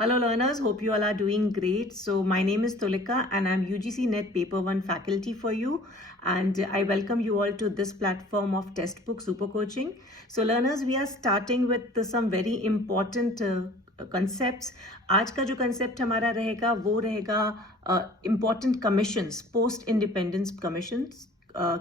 Hello learners, hope you all are doing great. So my name is Tulika and I'm UGC NET Paper 1 faculty for you, and I welcome you all to this platform of Textbook Super Coaching. So learners, we are starting with some very important concepts. आज का जो concept हमारा रहेगा वो रहेगा important commissions, post independence commissions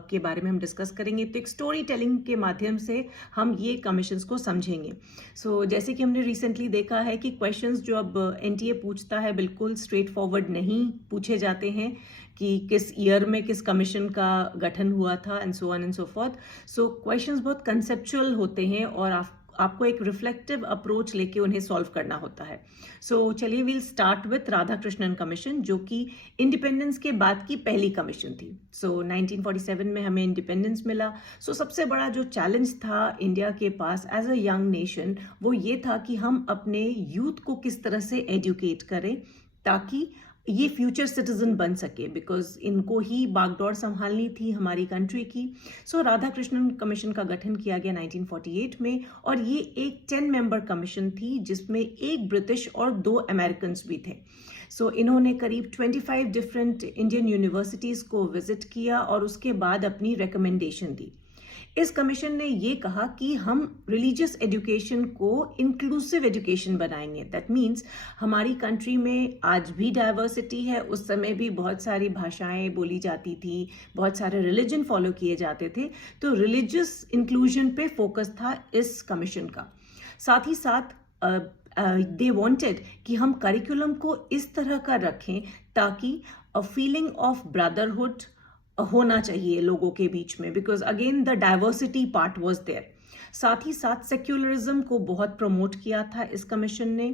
के बारे में हम डिस्कस करेंगे। तो एक स्टोरी टेलिंग के माध्यम से हम ये कमीशंस को समझेंगे। सो जैसे कि हमने रिसेंटली देखा है कि क्वेश्चंस जो अब एनटीए पूछता है बिल्कुल स्ट्रेट फॉरवर्ड नहीं पूछे जाते हैं कि किस ईयर में किस कमीशन का गठन हुआ था and so on and so fourth. So questions बहुत कंसेप्चुअल होते हैं और आपको एक रिफ्लेक्टिव अप्रोच लेके उन्हें सॉल्व करना होता है। सो चलिए we'll start with Radha Krishnan commission, जो कि इंडिपेंडेंस के बाद की पहली कमीशन थी। सो 1947 में हमें इंडिपेंडेंस मिला। सो सबसे बड़ा जो चैलेंज था इंडिया के पास एज अ यंग नेशन वो ये था कि हम अपने यूथ को किस तरह से एजुकेट करें ताकि ये फ्यूचर सिटीजन बन सके, बिकॉज इनको ही बागडोर संभालनी थी हमारी कंट्री की। सो राधा कृष्णन कमीशन का गठन किया गया 1948 में, और ये एक 10 मेंबर कमीशन थी जिसमें एक ब्रिटिश और 2 अमेरिकन भी थे। सो इन्होंने करीब 25 डिफरेंट इंडियन यूनिवर्सिटीज़ को विजिट किया और उसके बाद अपनी रिकमेंडेशन दी। इस कमीशन ने ये कहा कि हम रिलीजियस एजुकेशन को इंक्लूसिव एजुकेशन बनाएंगे। दैट मीन्स हमारी कंट्री में आज भी डाइवर्सिटी है, उस समय भी बहुत सारी भाषाएं बोली जाती थी, बहुत सारे रिलीजन फॉलो किए जाते थे। तो रिलीजियस इंक्लूजन पे फोकस था इस कमीशन का। साथ ही साथ दे वांटेड कि हम करिकुलम को इस तरह का रखें ताकि अ फीलिंग ऑफ ब्रदरहुड होना चाहिए लोगों के बीच में, because again the diversity part was there. साथ ही साथ सेक्युलरिज्म को बहुत प्रमोट किया था इस कमीशन ने।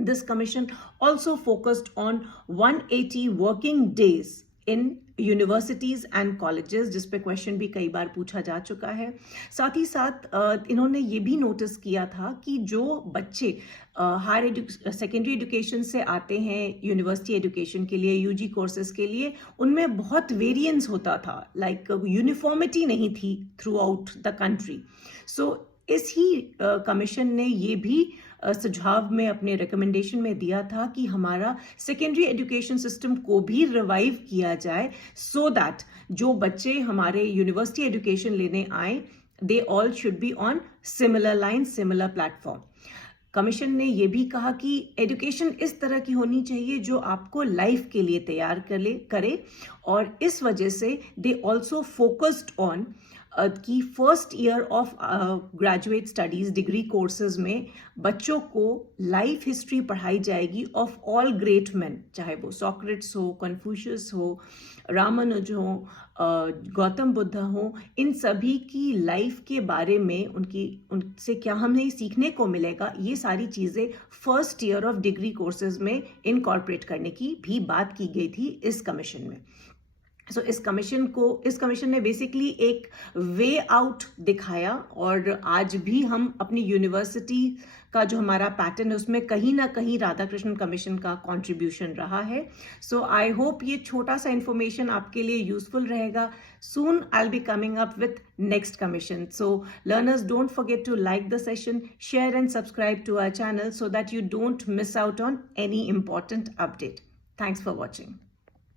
This commission also focused on 180 working days in universities and colleges, जिस पे क्वेश्चन भी कई बार पूछा जा चुका है। साथ ही साथ इन्होंने ये भी नोटिस किया था कि जो बच्चे हायर सेकेंडरी एजुकेशन से आते हैं यूनिवर्सिटी एजुकेशन के लिए, यूजी कोर्सेज के लिए, उनमें बहुत वेरिएंस होता था, लाइक यूनिफॉर्मिटी नहीं थी थ्रू आउट द कंट्री। सो इस ही कमीशन ने ये भी सुझाव में अपने रिकमेंडेशन में दिया था कि हमारा सेकेंडरी एजुकेशन सिस्टम को भी रिवाइव किया जाए, सो दैट जो बच्चे हमारे यूनिवर्सिटी एजुकेशन लेने आए they all should be on similar line, similar platform. Commission ने यह भी कहा कि एजुकेशन इस तरह की होनी चाहिए जो आपको लाइफ के लिए तैयार करे, और इस वजह से दे ऑल्सो फोकस्ड ऑन कि first year of graduate studies degree courses में बच्चों को लाइफ हिस्ट्री पढ़ाई जाएगी ऑफ ऑल ग्रेट मैन, चाहे वो सॉक्रेट्स हो, कन्फ्यूशियस हो, रामानुज हो, गौतम बुद्ध हो, इन सभी की लाइफ के बारे में उनसे क्या हमें सीखने को मिलेगा, ये सारी चीज़ें first year of degree courses में इनकॉर्पोरेट करने की भी बात की गई थी इस कमीशन में। सो इस कमीशन ने बेसिकली एक वे आउट दिखाया, और आज भी हम अपनी यूनिवर्सिटी का जो हमारा पैटर्न है उसमें कहीं ना कहीं राधा कृष्णन कमीशन का कंट्रीब्यूशन रहा है। सो आई होप ये छोटा सा इंफॉर्मेशन आपके लिए यूजफुल रहेगा। Soon I'll be coming up with next commission. So learners, don't forget to like the session, share and subscribe to our channel so that you don't miss out on any important update. Thanks for watching.